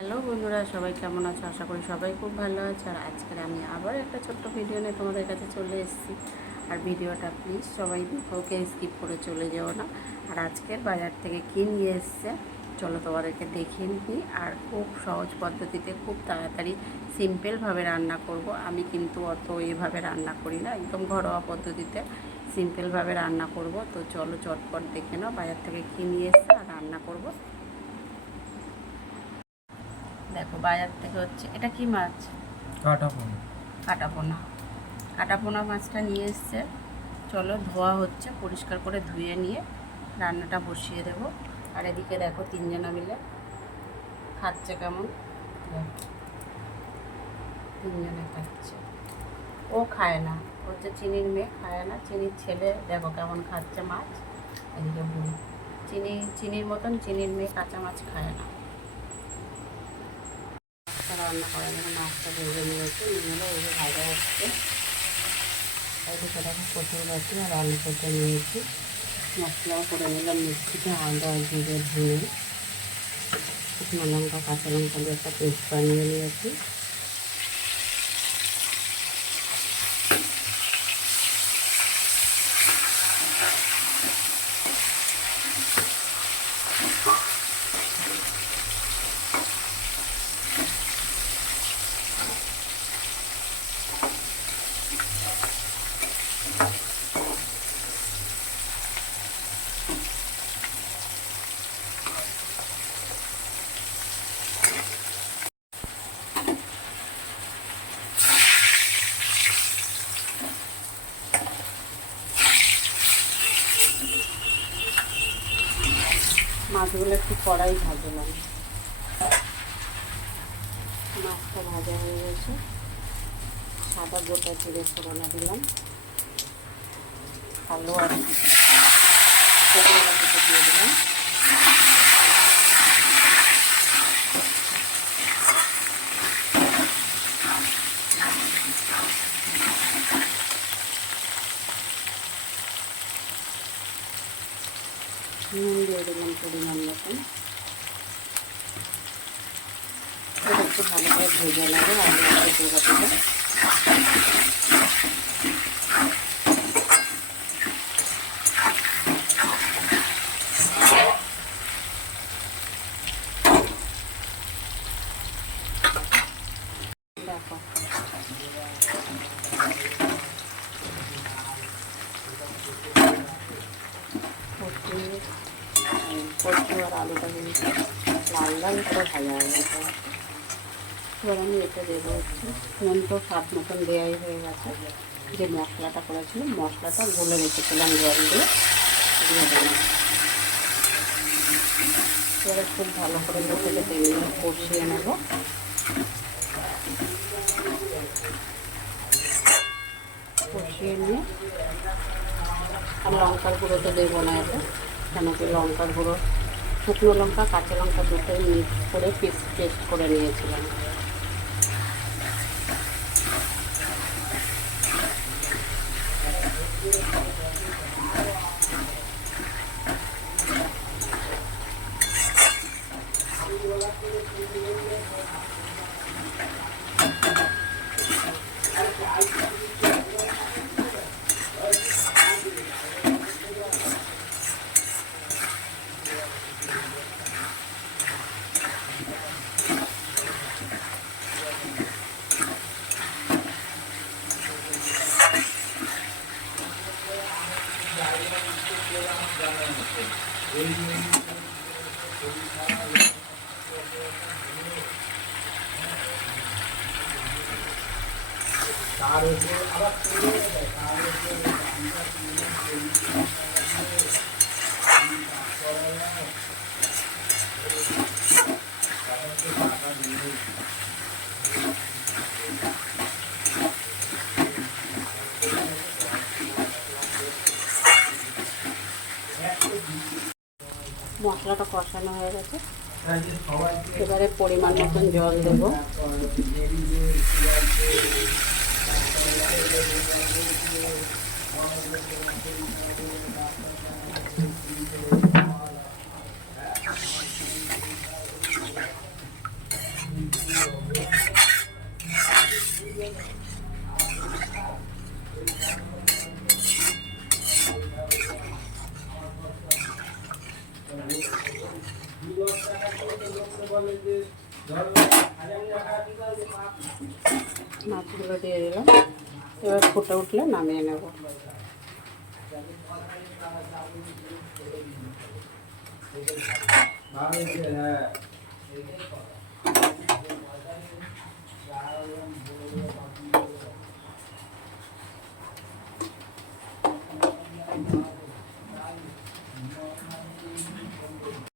Hello বন্ধুরা, সবাই কেমন আছো? আশা করি সবাই খুব ভালো আছে। আর আজকের আমি আবার একটা ছোট্ট ভিডিও নিয়ে তোমাদের কাছে চলে এসেছি। আর ভিডিওটা প্লিজ সবাই ওকে স্কিপ করে চলে যেও না। আর আজকের বাজার থেকে কী নিয়ে এসছে চলো তোমাদেরকে দেখিয়ে নিই। আর খুব সহজ পদ্ধতিতে খুব তাড়াতাড়ি সিম্পলভাবে রান্না করব। আমি কিন্তু অত এভাবে রান্না করি না, একদম ঘরোয়া পদ্ধতিতে সিম্পলভাবে রান্না করব। তো চলো চটপট দেখে নাও বাজার থেকে কী নিয়ে এসছে আর রান্না করব। দেখো বাজার থেকে হচ্ছে, এটা কি মাছ? কাটাপোনা। কাটাপোনা। কাটাপোনা মাছটা নিয়ে এসছে। চলো ধোয়া হচ্ছে, পরিষ্কার করে ধুয়ে নিয়ে রান্নাটা বসিয়ে দেব। আর এদিকে দেখো তিনজনা মিলে খাচ্ছে কেমন। তিনজনে খাচ্ছে। ও খায় না, হচ্ছে চিনির মেয়ে, খায় না। চিনির ছেলে দেখো কেমন খাচ্ছে মাছ। এদিকে বুড়ি চিনির মতন চিনির মেয়ে কাঁচা মাছ খায় না। রান্না করার জন্য মাছটা ভেজে নিয়েছি, নিয়ে এই যে ভাজা হচ্ছে। এদিকে দেখো কচুর গাছি আর আলু কেটে নিয়েছি, মশলাও করে নিলাম মিক্সিতে, আদা জিরে ধুয়ে শুকনো লঙ্কা কাঁচা লঙ্কা দিয়ে একটা পেস্ট বানিয়ে নিয়েছি। মাছগুলো একটু কড়াই ভাজলাম। মাছটা ভাজা হয়ে গেছে, সাদা গোটা জিরে ফোড়না দিলাম, আলু আর শুকনো লঙ্কা দিয়ে দিলাম। নুন দিয়ে দিলাম পরিমাণ মতন। একটু ভালো করে ভেজে নেবো আলু আর শুকনো দেখো কচু আর আলুটা কিন্তু লাল লাল করে ভাজা হয়ে গেছে। এবার আমি এটা দেবো হচ্ছে, নুন তো স্বাদ মতন দেওয়াই হয়ে গেছে। যে মশলাটা করেছিলাম, মশলাটা গুলে রেখেছিলাম জল দিয়ে, দিয়ে দিলাম। এবারে খুব ভালো করে লোকেতে তেলগুলো কষিয়ে নেব। কষিয়ে নিয়ে আর লঙ্কার গুঁড়ো তো দেবো না এতে, কেন কি লঙ্কার গুঁড়ো শুকনো লঙ্কা কাঁচা লঙ্কা দুটোই মিক্স করে পেস্ট করে নিয়েছিলাম। মশলাটা কষানো হয়ে গেছে, এবারে পরিমাণ মতন জল দেব। মাছগুলো দিয়ে দিলাম, এবার ফুটে উঠলে নামিয়ে নেব।